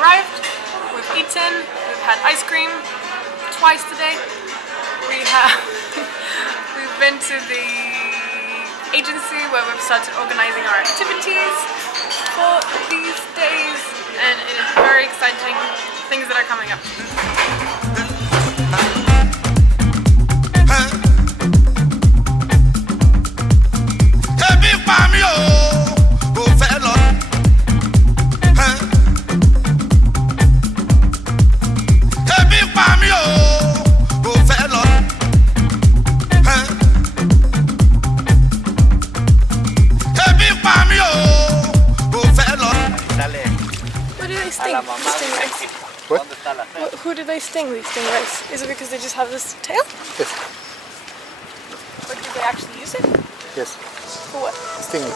arrived, we've eaten, we've had ice cream twice today. We've been to the agency where we've started organizing our activities for these days, and it is very exciting things that are coming up. What? Who do they sting, these stingrays? Is it because they just have this tail? Yes. But do they actually use it? Yes. For what? Stinging.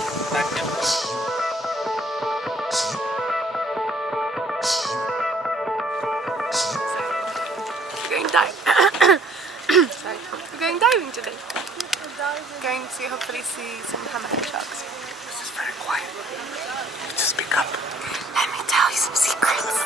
We're going diving. Sorry. We're going diving today. We're going to hopefully see some hammerhead sharks. This is very quiet. You need to speak up. Let me tell you some secrets.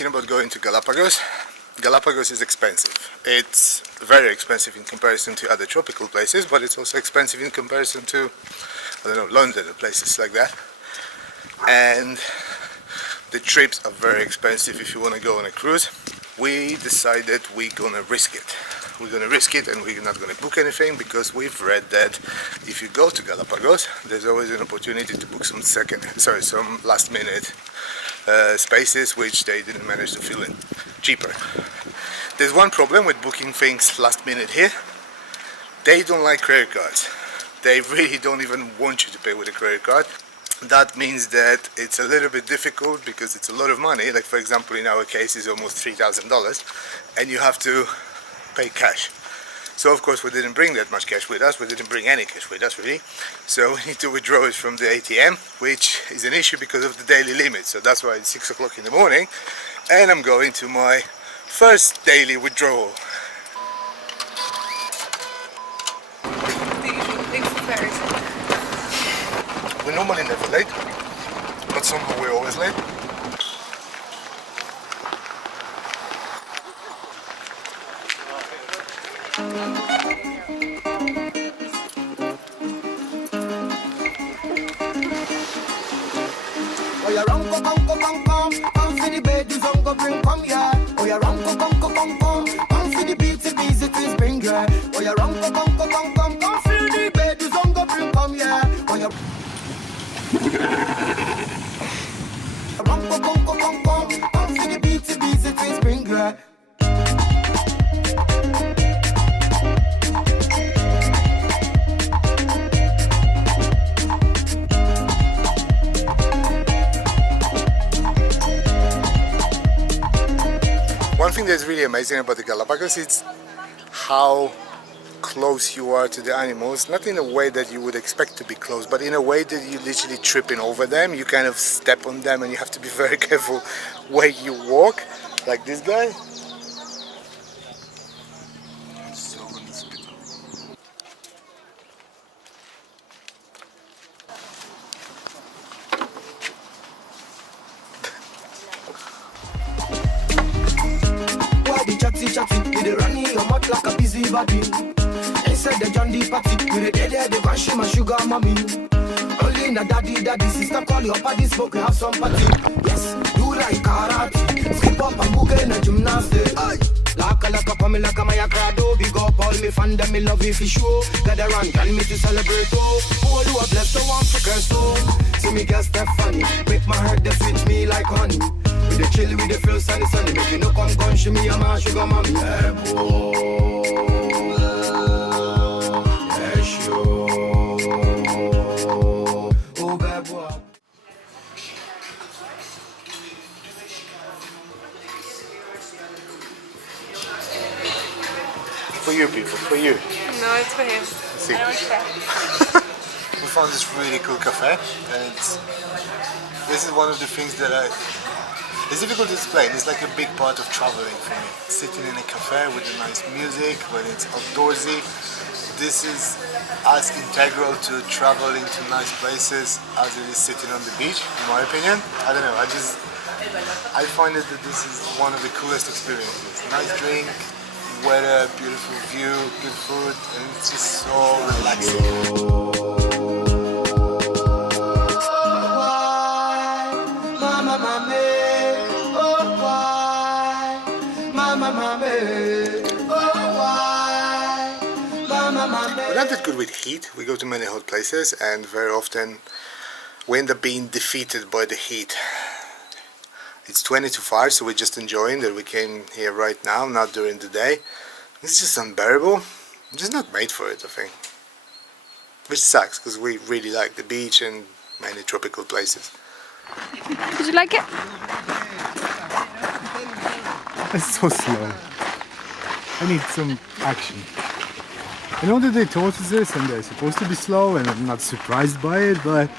About going to Galapagos. Galapagos is expensive. It's very expensive in comparison to other tropical places, but it's also expensive in comparison to, I don't know, London and places like that. And the trips are very expensive if you want to go on a cruise. We decided we're gonna risk it. We're gonna risk it, and we're not gonna book anything because we've read that if you go to Galapagos, there's always an opportunity to book some last minute spaces which they didn't manage to fill in cheaper. There's one problem with booking things last minute here. They don't like credit cards. They really don't even want you to pay with a credit card. That means that it's a little bit difficult because it's a lot of money. Like for example, in our case, it's almost $3,000, and you have to pay cash. So of course we didn't bring that much cash with us. We didn't bring any cash with us really. So we need to withdraw it from the ATM, which is an issue because of the daily limit. So that's why it's 6 o'clock in the morning, and I'm going to my first daily withdrawal. The usual thing for ferries. We're normally never late, but somehow we're always late. Oh, you run, come, come for the bed, the song go bring, come here. Oh, you run, come for the beat, the beat, the twist, bring here. Oh, you run, come for the bed, the song go bring, come here. Oh, you run, come for the beat, the twist, bring here. One thing that's really amazing about the Galapagos is how close you are to the animals, not in a way that you would expect to be close, but in a way that you're literally tripping over them. You kind of step on them and you have to be very careful where you walk, like this guy. You the run in your mouth like a busy body. Inside the John D party, you the dead there, they gon' share my sugar mommy. Only in a daddy, sister call your party, smoke, we have some party. Yes, do like karate, skip up and book in a gymnastics. Laka pa me laka maya crado. Big up all me fan them, me love if you show. Gather around, tell me to celebrate oh. All who are blessed, the one for girls so. See me get step funny, make my heart they sweet me like honey. With the chill, with the feel sunny, make me no come gun, she me a my sugar mommy. Yeah, boy. Yeah, sure. Oh, bad boy. For you people, for you. No, it's for him. See. I don't care. We found this really cool cafe, and this is one of the things that it's difficult to explain. It's like a big part of traveling for me. Sitting in a cafe with the nice music, when it's outdoorsy. This is as integral to traveling to nice places as it is sitting on the beach, in my opinion. I don't know, I find it that this is one of the coolest experiences. Nice drink, weather, beautiful view, good food, and it's just so relaxing. Mama, mama, oh why, mama, mama, oh why, mama, mama. We're not that good with heat. We go to many hot places, and very often we end up being defeated by the heat. It's 20 to 5, so we're just enjoying that we came here right now, not during the day. It's just unbearable. I'm just not made for it, I think. Which sucks, because we really like the beach and many tropical places. Did you like it? It's so slow. I need some action. I know that they taught us this and they're supposed to be slow and I'm not surprised by it, but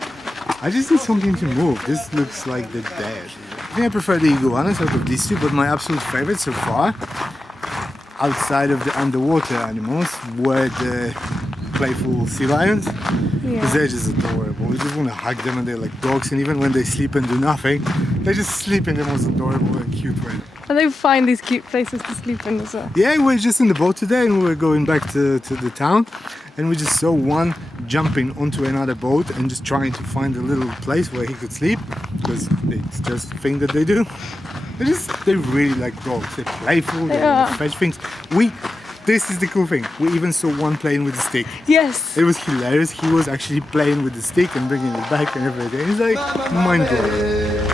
I just need something to move. This looks like the dead. I think I prefer the iguanas out of these two, but my absolute favorite so far, outside of the underwater animals, were the playful sea lions. Because they're just adorable. We just want to hug them and they're like dogs, and even when they sleep and do nothing, they just sleep in the most adorable and cute way. And they find these cute places to sleep in as well. Yeah, we were just in the boat today and we were going back to the town, and we just saw one jumping onto another boat and just trying to find a little place where he could sleep, because it's just a thing that they do. They really like dogs. They're playful, they fetch things. This is the cool thing. We even saw one playing with a stick. Yes. It was hilarious. He was actually playing with the stick and bringing it back and everything. It's like mind blowing.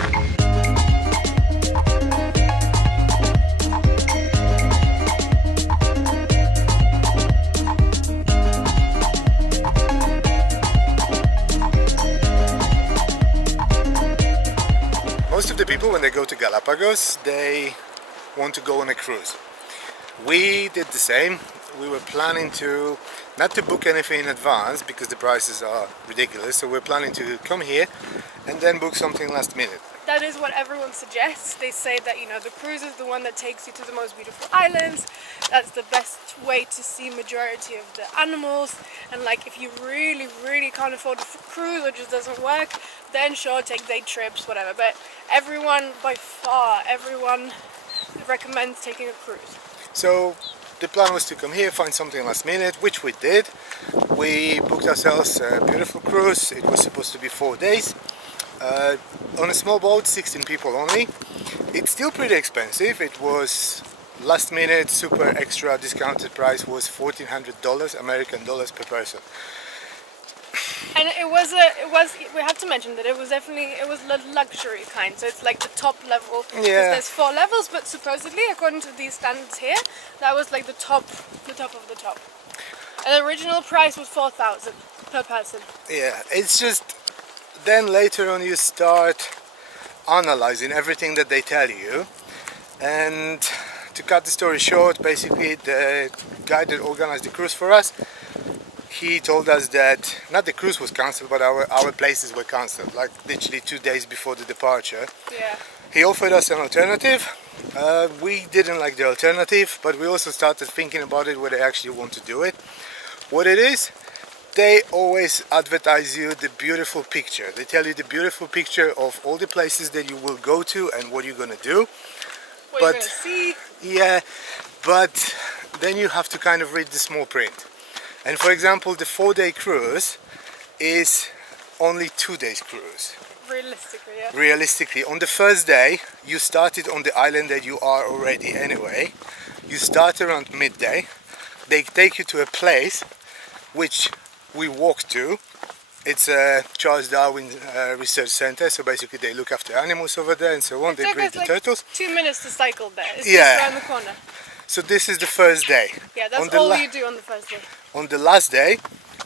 Most of the people, when they go to Galapagos, they want to go on a cruise. We did the same. We were planning not to book anything in advance because the prices are ridiculous, so we're planning to come here and then book something last minute. That is what everyone suggests. They say that, you know, the cruise is the one that takes you to the most beautiful islands. That's the best way to see majority of the animals. And like, if you really, really can't afford a cruise or just doesn't work, then sure, take day trips, whatever. But everyone, by far, everyone recommends taking a cruise. So the plan was to come here, find something last minute, which we did. We booked ourselves a beautiful cruise. It was supposed to be 4 days. On a small boat, 16 people only. It's still pretty expensive. It was last minute, super extra discounted price was $1,400 American dollars per person. And we have to mention that it was the luxury kind, so it's like the top level. Yeah. There's 4 levels, but supposedly, according to these standards here, that was like the top of the top. And the original price was $4,000 per person. Yeah, it's just then later on you start analyzing everything that they tell you, and to cut the story short, basically the guy that organized the cruise for us, he told us that not the cruise was cancelled, but our places were cancelled, like literally 2 days before the departure. Yeah. He offered us an alternative. We didn't like the alternative, but we also started thinking about it, whether they actually want to do it. What it is, they always advertise you the beautiful picture. They tell you the beautiful picture of all the places that you will go to and what you're gonna do. What you're gonna see. Yeah, but then you have to kind of read the small print. And for example, the 4-day cruise is only 2 days cruise. Realistically, yeah. Realistically, on the first day, you started on the island that you are already anyway. You start around midday. They take you to a place which we walk to. It's a Charles Darwin Research Center, so basically they look after animals over there and so on. They It took breed us the like turtles. 2 minutes to cycle there. It's Yeah. just around the corner. So this is the first day. Yeah, that's On the all la- you do on the first day. On the last day,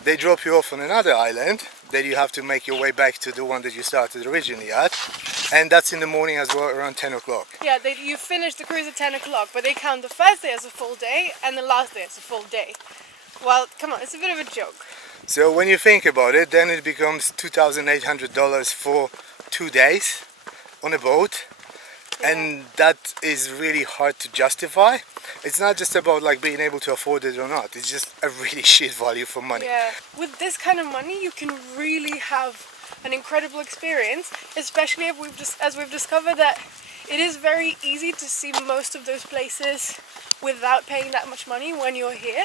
they drop you off on another island. Then you have to make your way back to the one that you started originally at. And that's in the morning as well, around 10 o'clock. Yeah, you finish the cruise at 10 o'clock, but they count the first day as a full day and the last day as a full day. Well, come on, it's a bit of a joke. So when you think about it, then it becomes $2,800 for 2 days on a boat. And that is really hard to justify. It's not just about like being able to afford it or not. It's just a really shit value for money. Yeah, with this kind of money, you can really have an incredible experience, especially if as we've discovered that it is very easy to see most of those places without paying that much money when you're here.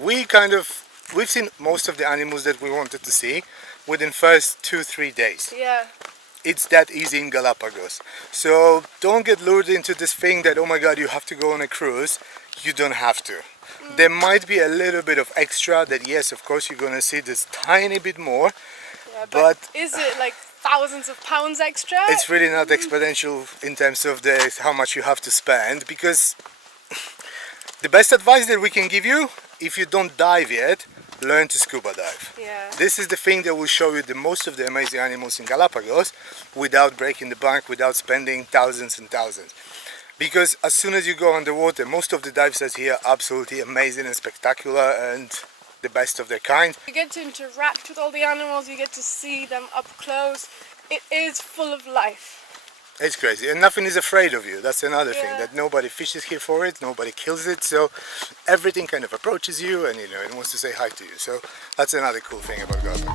We've seen most of the animals that we wanted to see within first 2-3 days. Yeah. It's that easy in Galapagos. So don't get lured into this thing that, oh my god, you have to go on a cruise. You don't have to. There might be a little bit of extra that, yes, of course, you're going to see this tiny bit more. Yeah, but is it like thousands of pounds extra? It's really not exponential in terms of how much you have to spend, because the best advice that we can give you, if you don't dive yet, learn to scuba dive. Yeah. This is the thing that will show you the most of the amazing animals in Galapagos without breaking the bank, without spending thousands and thousands. Because as soon as you go underwater, most of the dive sites here are absolutely amazing and spectacular and the best of their kind. You get to interact with all the animals, you get to see them up close. It is full of life. It's crazy, and nothing is afraid of you. That's another thing, Yeah. that nobody fishes here for it, nobody kills it, so everything kind of approaches you and it wants to say hi to you. So that's another cool thing about Galapagos.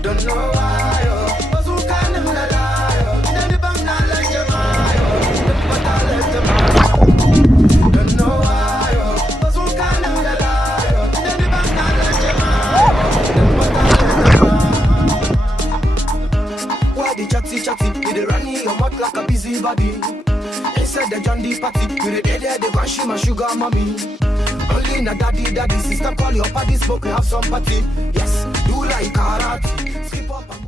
Don't know why, oh. Bazooka, them la lie, oh. Then the bang not like Jemai, oh. Them but I let them out. Don't know why, oh. Bazooka, them la lie, oh. Then the bang not like Jemai, oh. Them but I let them out. Why the chatty, you the run in your mouth like a busybody. Inside the John D party, you the dead, they want she my sugar mommy. Only na daddy, sister call your party, smoke, we have some party. Yes, do like karate, skip up and